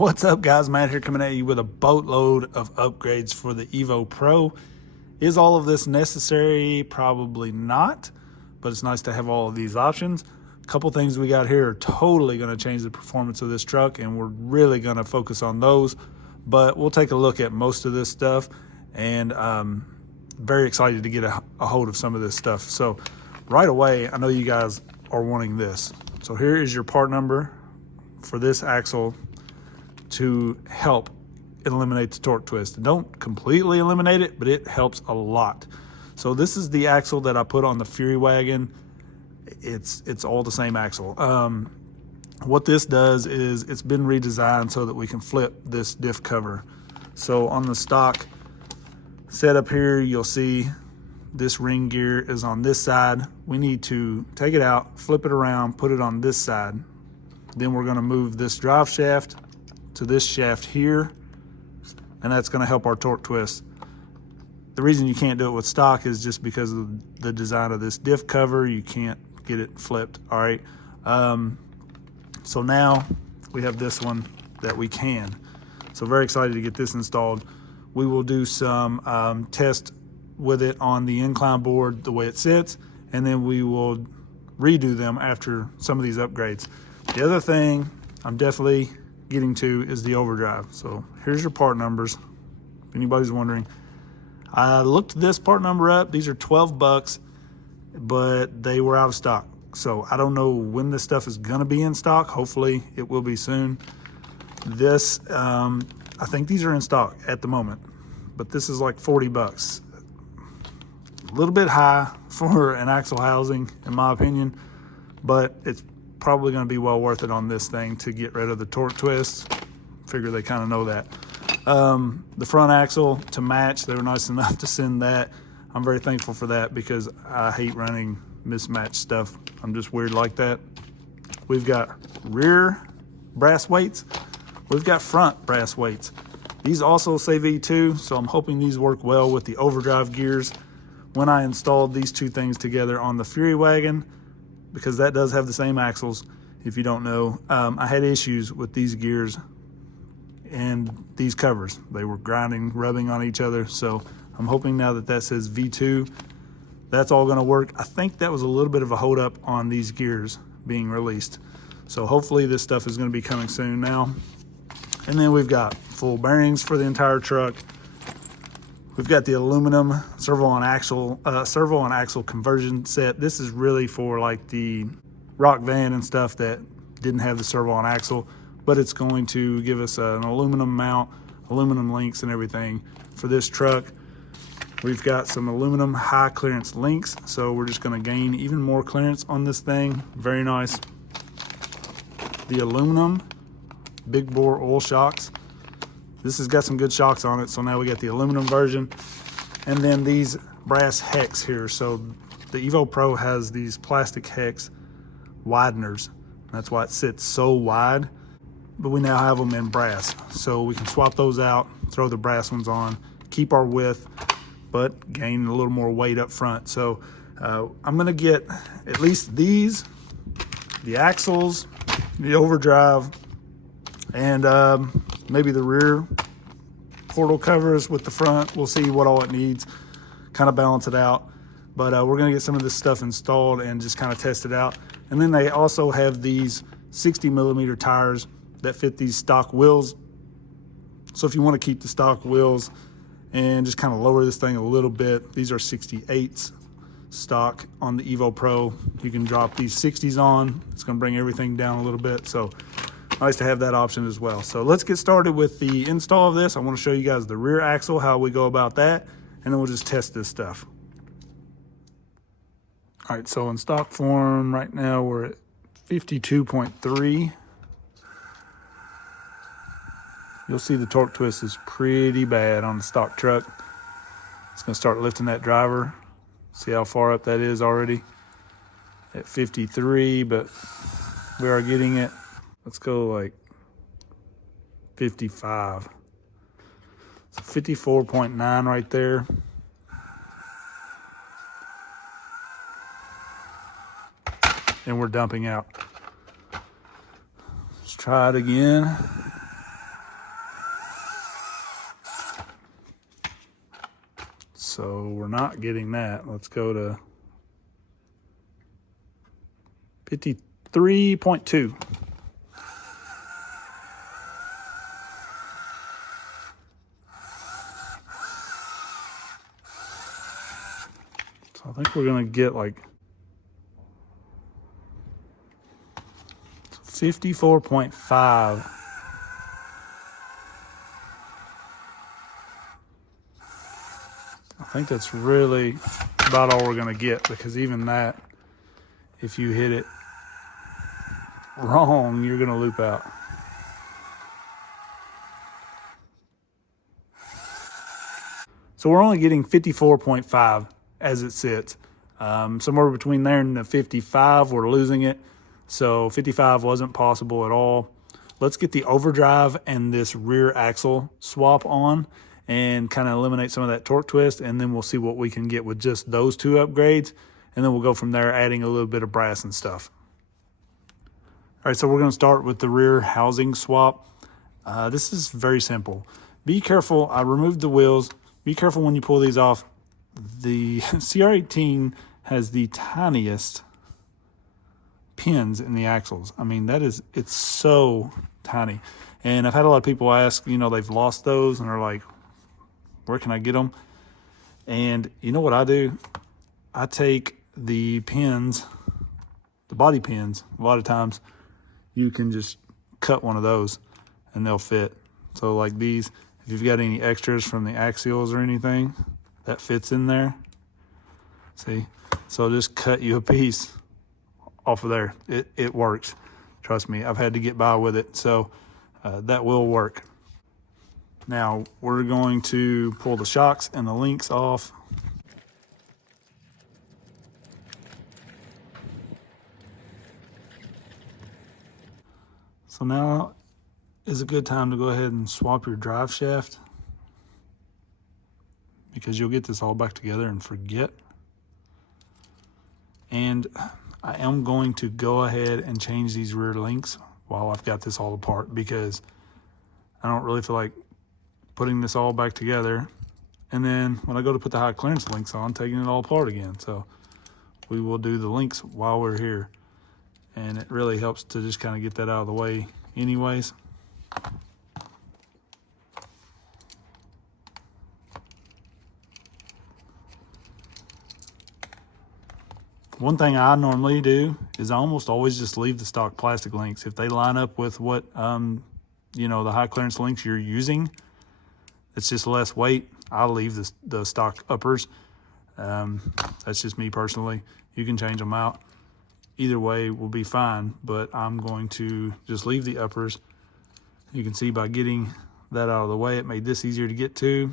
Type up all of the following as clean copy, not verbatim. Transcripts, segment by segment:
What's up, guys? Matt here, coming at you with a boatload of upgrades for the Evo Pro. Is all of this necessary? Probably not, but it's nice to have all of these options. A couple things we got here are totally going to change the performance of this truck, and we're really going to focus on those. But we'll take a look at most of this stuff, and very excited to get a hold of some of this stuff. So right away, I know you guys are wanting this. So here is your part number for this axle to help eliminate the torque twist. Don't completely eliminate it, but it helps a lot. So this is the axle that I put on the Fury wagon. It's all the same axle. What this does is it's been redesigned so that we can flip this diff cover. So on the stock setup here, you'll see this ring gear is on this side. We need to take it out, flip it around, put it on this side. Then we're going to move this drive shaft to this shaft here, and that's going to help our torque twist. The reason you can't do it with stock is just because of the design of this diff cover. You can't get it flipped. All right. So now we have this one that we can. So very excited to get this installed. We will do some test with it on the incline board the way it sits, and then we will redo them after some of these upgrades. The other thing I'm definitely getting to is the overdrive. So here's your part numbers, if anybody's wondering. I looked this part number up. These are 12 bucks, but they were out of stock. So I don't know when this stuff is gonna be in stock. Hopefully it will be soon. This, I think these are in stock at the moment, but this is like 40 bucks. A little bit high for an axle housing, in my opinion, but it's probably going to be well worth it on this thing to get rid of the torque twists. Figure they kind of know that. The front axle to match, they were nice enough to send that. I'm very thankful for that because I hate running mismatched stuff. I'm just weird like that. We've got rear brass weights. We've got front brass weights. These also say V2, so I'm hoping these work well with the overdrive gears. When I installed these two things together on the Fury wagon, because that does have the same axles, if you don't know, I had issues with these gears and these covers. They were grinding, rubbing on each other. So I'm hoping now that that says V2, that's all gonna work. I think that was a little bit of a hold up on these gears being released. So hopefully this stuff is gonna be coming soon now. And then we've got full bearings for the entire truck. We've got the aluminum servo and axle conversion set. This is really for like the rock van and stuff that didn't have the servo and axle, but it's going to give us an aluminum mount, aluminum links and everything for this truck. We've got some aluminum high clearance links, so we're just going to gain even more clearance on this thing. Very nice. The aluminum big bore oil shocks. This has got some good shocks on it, so now we got the aluminum version. And then these brass hex here. So the Evo Pro has these plastic hex wideners. That's why it sits so wide, but we now have them in brass. So we can swap those out, throw the brass ones on, keep our width, but gain a little more weight up front. So I'm gonna get at least these, the axles, the overdrive, and maybe the rear portal covers with the front. We'll see what all it needs, kind of balance it out. But we're gonna get some of this stuff installed and just kind of test it out. And then they also have these 60mm tires that fit these stock wheels. So if you want to keep the stock wheels and just kind of lower this thing a little bit, these are 68s stock on the Evo Pro. You can drop these 60s on. It's gonna bring everything down a little bit. So nice to have that option as well. So let's get started with the install of this. I want to show you guys the rear axle, how we go about that, and then we'll just test this stuff. All right, so in stock form right now we're at 52.3. You'll see the torque twist is pretty bad on the stock truck. It's gonna start lifting that driver. See how far up that is already at 53, but we are getting it. Let's go like 55. So 54.9 right there. And we're dumping out. Let's try it again. so we're not getting that. Let's go to 53.2. So I think we're gonna get like 54.5. I think that's really about all we're gonna get, because even that, if you hit it wrong, you're gonna loop out. So we're only getting 54.5 as it sits. Somewhere between there and the 55, we're losing it. So 55 wasn't possible at all. Let's get the overdrive and this rear axle swap on and kind of eliminate some of that torque twist, and then we'll see what we can get with just those two upgrades, and then we'll go from there, adding a little bit of brass and stuff. All right, so we're going to start with the rear housing swap. This is very simple. Be careful. I removed the wheels. Be careful when you pull these off. The CR18 has the tiniest pins in the axles. I mean, it's so tiny. And I've had a lot of people ask, they've lost those and are like, where can I get them? And you know what I do? I take the pins, the body pins. A lot of times you can just cut one of those and they'll fit. So like these, if you've got any extras from the axials or anything, that fits in there. See? So just cut you a piece off of there. It works. Trust me, I've had to get by with it. So that will work. Now we're going to pull the shocks and the links off. So now is a good time to go ahead and swap your drive shaft, because you'll get this all back together and forget. And I am going to go ahead and change these rear links while I've got this all apart, because I don't really feel like putting this all back together, and then when I go to put the high clearance links on, taking it all apart again. So we will do the links while we're here, and it really helps to just kind of get that out of the way anyways. One thing I normally do is I almost always just leave the stock plastic links. If they line up with what, the high clearance links you're using, it's just less weight, I'll leave the stock uppers. That's just me personally. You can change them out. Either way will be fine, but I'm going to just leave the uppers. You can see by getting that out of the way, it made this easier to get to.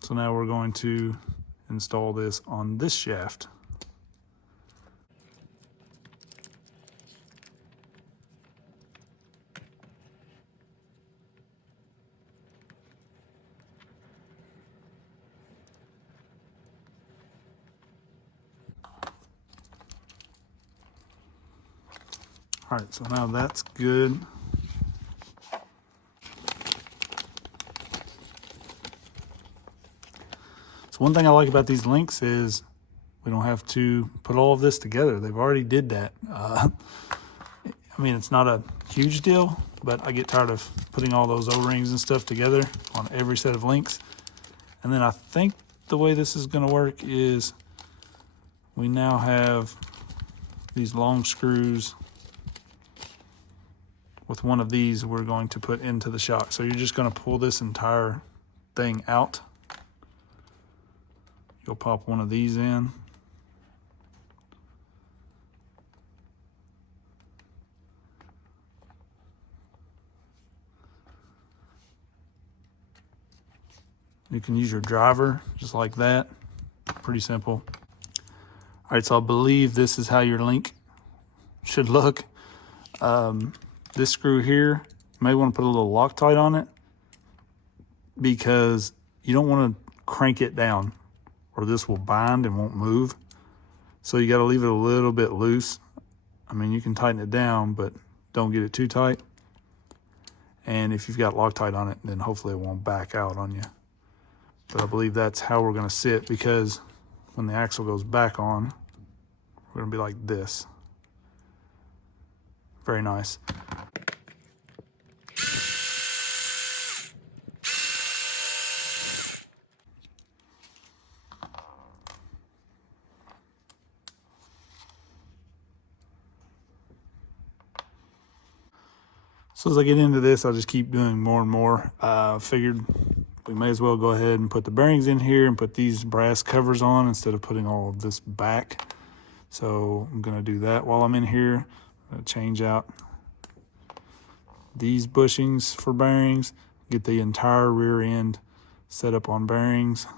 So now we're going to install this on this shaft. All right, so now that's good. So one thing I like about these links is we don't have to put all of this together. They've already did that. I mean, it's not a huge deal, but I get tired of putting all those O-rings and stuff together on every set of links. And then I think the way this is gonna work is we now have these long screws. With one of these, we're going to put into the shock. So you're just going to pull this entire thing out. You'll pop one of these in. You can use your driver just like that. Pretty simple. All right, so I believe this is how your link should look. This screw here, you may want to put a little Loctite on it, because you don't want to crank it down or this will bind and won't move. So you got to leave it a little bit loose. I mean, you can tighten it down, but don't get it too tight. And if you've got Loctite on it, then hopefully it won't back out on you. But I believe that's how we're gonna sit, because when the axle goes back on, we're gonna be like this. Very nice. So as I get into this, I'll just keep doing more and more. Figured we may as well go ahead and put the bearings in here and put these brass covers on instead of putting all of this back. So I'm gonna do that while I'm in here. I'm gonna change out these bushings for bearings, get the entire rear end set up on bearings.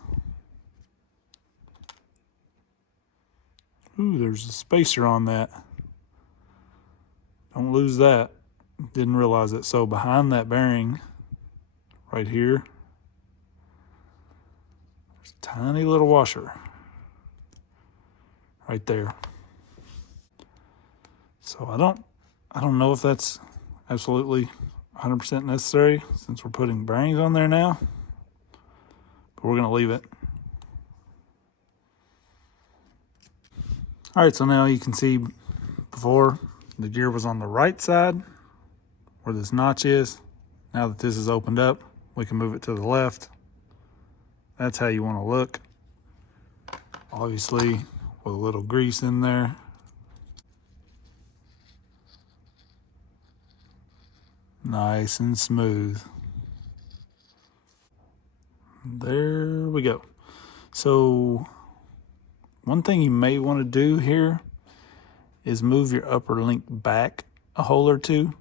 Ooh, there's a spacer on that. Don't lose that. Didn't realize it. So behind that bearing right here, there's a tiny little washer right there. So I don't know if that's absolutely 100% necessary since we're putting bearings on there now, but we're gonna leave it. All right, so now you can see before the gear was on the right side where this notch is. Now that this is opened up, we can move it to the left. That's how you want to look. Obviously, with a little grease in there. Nice and smooth. There we go. So one thing you may want to do here is move your upper link back a hole or two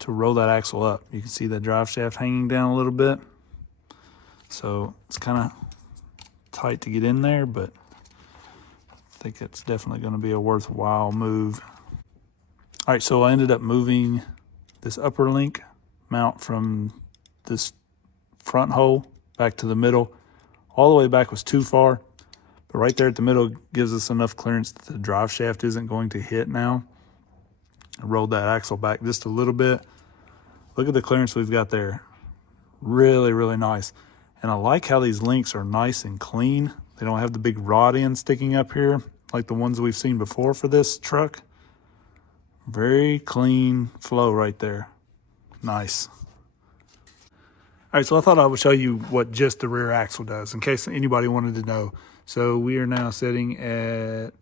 to roll that axle up. You can see that drive shaft hanging down a little bit. So it's kind of tight to get in there, but I think it's definitely going to be a worthwhile move. All right, so I ended up moving this upper link mount from this front hole back to the middle. All the way back was too far, but right there at the middle gives us enough clearance that the drive shaft isn't going to hit now. I rolled that axle back just a little bit. Look at the clearance we've got there. Really, really nice. And I like how these links are nice and clean. They don't have the big rod end sticking up here like the ones we've seen before for this truck. Very clean flow right there. Nice. All right, so I thought I would show you what just the rear axle does in case anybody wanted to know. So we are now sitting at,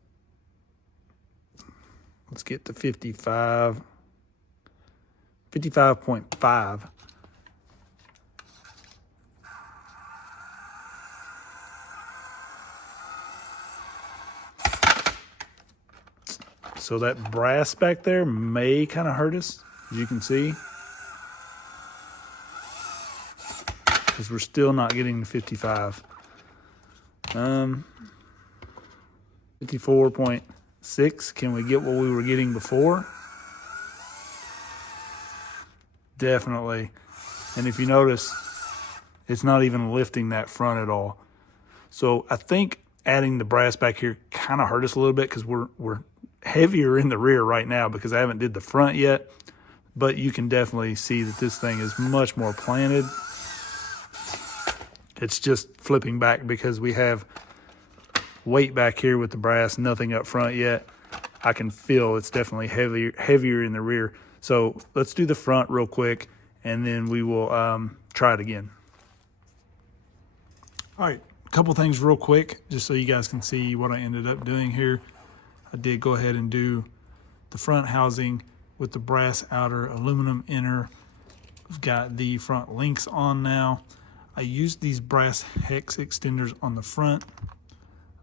let's get to 55.5. So that brass back there may kind of hurt us, as you can see, because we're still not getting to 55. 54.6. Can we get what we were getting before? Definitely. And if you notice, it's not even lifting that front at all. So I think adding the brass back here kind of hurt us a little bit because we're heavier in the rear right now because I haven't did the front yet. But you can definitely see that this thing is much more planted. It's just flipping back because we have weight back here with the brass, nothing up front yet. I can feel it's definitely heavier in the rear. So let's do the front real quick and then we will try it again. All right, a couple things real quick, just so you guys can see what I ended up doing here. I did go ahead and do the front housing with the brass outer, aluminum inner. We've got the front links on now. I used these brass hex extenders on the front.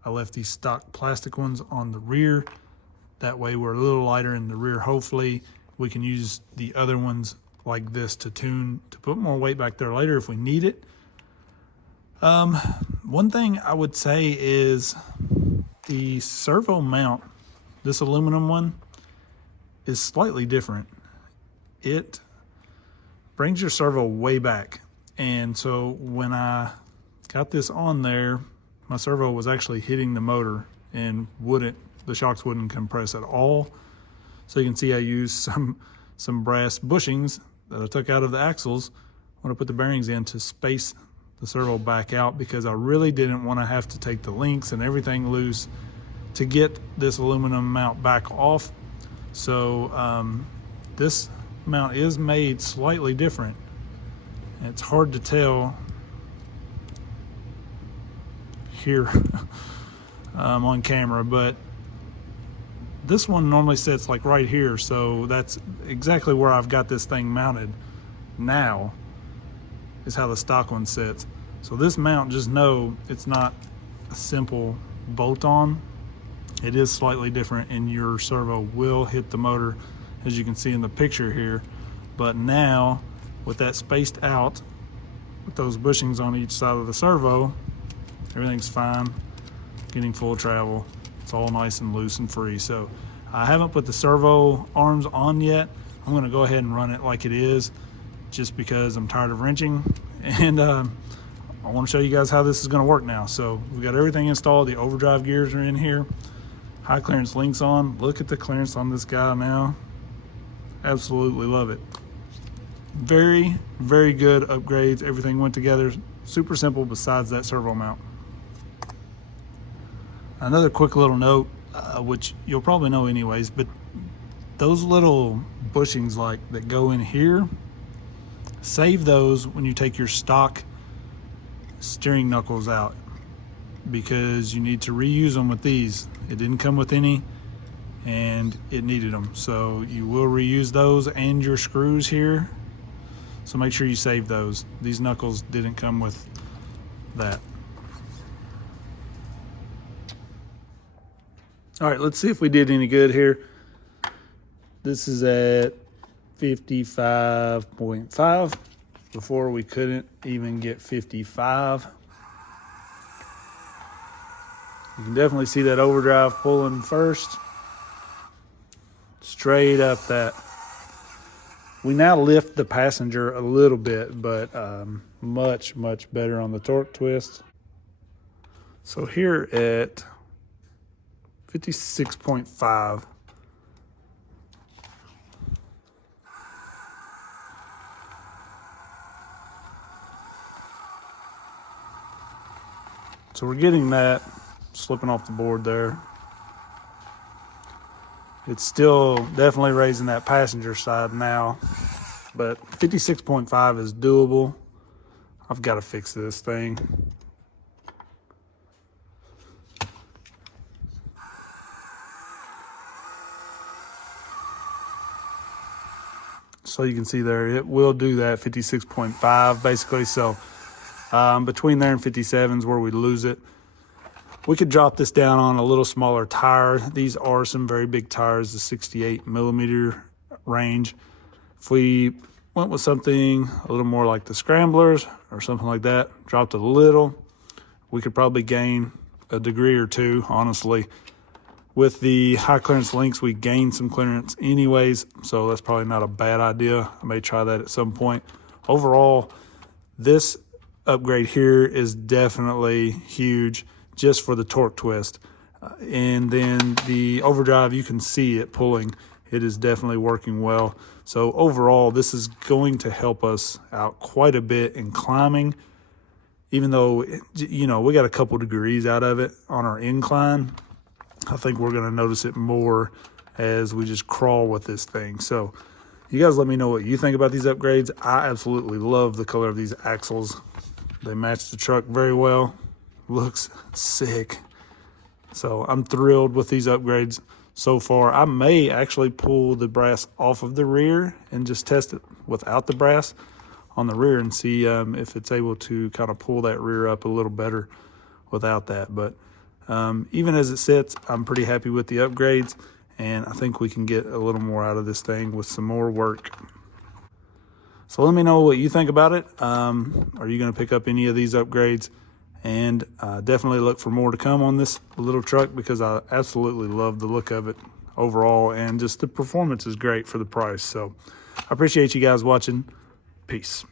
I left these stock plastic ones on the rear. That way we're a little lighter in the rear. Hopefully we can use the other ones like this to tune, to put more weight back there later if we need it. One thing I would say is the servo mount, this aluminum one, is slightly different. It brings your servo way back. And so when I got this on there, my servo was actually hitting the motor and the shocks wouldn't compress at all. So you can see I used some brass bushings that I took out of the axles when I put the bearings in to space the servo back out because I really didn't want to have to take the links and everything loose to get this aluminum mount back off. So this mount is made slightly different. It's hard to tell here on camera, but this one normally sits like right here, so that's exactly where I've got this thing mounted now, is how the stock one sits. So this mount, just know it's not a simple bolt on. It is slightly different, and your servo will hit the motor, as you can see in the picture here. But now, with that spaced out, with those bushings on each side of the servo, everything's fine, getting full travel. It's all nice and loose and free. So I haven't put the servo arms on yet. I'm gonna go ahead and run it like it is, just because I'm tired of wrenching. And I wanna show you guys how this is gonna work now. So we got everything installed. The overdrive gears are in here. High clearance links on. Look at the clearance on this guy now. Absolutely love it. Very, very good upgrades. Everything went together. Super simple besides that servo mount. Another quick little note, which you'll probably know anyways, but those little bushings like that go in here, save those when you take your stock steering knuckles out, because you need to reuse them with these. It didn't come with any, and it needed them. So you will reuse those and your screws here. So make sure you save those. These knuckles didn't come with that. All right, let's see if we did any good here. This is at 55.5. Before we couldn't even get 55. You can definitely see that overdrive pulling first. Straight up that. We now lift the passenger a little bit, but much, much better on the torque twist. So here at 56.5. So we're getting that, slipping off the board there. It's still definitely raising that passenger side now, but 56.5 is doable. I've got to fix this thing. So you can see there, it will do that 56.5 basically. So between there and 57 is where we lose it. We could drop this down on a little smaller tire. These are some very big tires, the 68 millimeter range. If we went with something a little more like the Scramblers or something like that, dropped a little, we could probably gain a degree or two, honestly. With the high clearance links, we gain some clearance anyways, so that's probably not a bad idea. I may try that at some point. Overall, this upgrade here is definitely huge, just for the torque twist. And then the overdrive, you can see it pulling. It is definitely working well. So overall, this is going to help us out quite a bit in climbing, even though, you know, we got a couple degrees out of it on our incline. I think we're going to notice it more as we just crawl with this thing. So you guys let me know what you think about these upgrades. I absolutely love the color of these axles. They match the truck very well. Looks sick. So I'm thrilled with these upgrades so far. I may actually pull the brass off of the rear and just test it without the brass on the rear and see if it's able to kind of pull that rear up a little better without that. But even as it sits, I'm pretty happy with the upgrades, and I think we can get a little more out of this thing with some more work. So let me know what you think about it. Are you going to pick up any of these upgrades? And definitely look for more to come on this little truck, because I absolutely love the look of it overall, and just the performance is great for the price. So I appreciate you guys watching. Peace.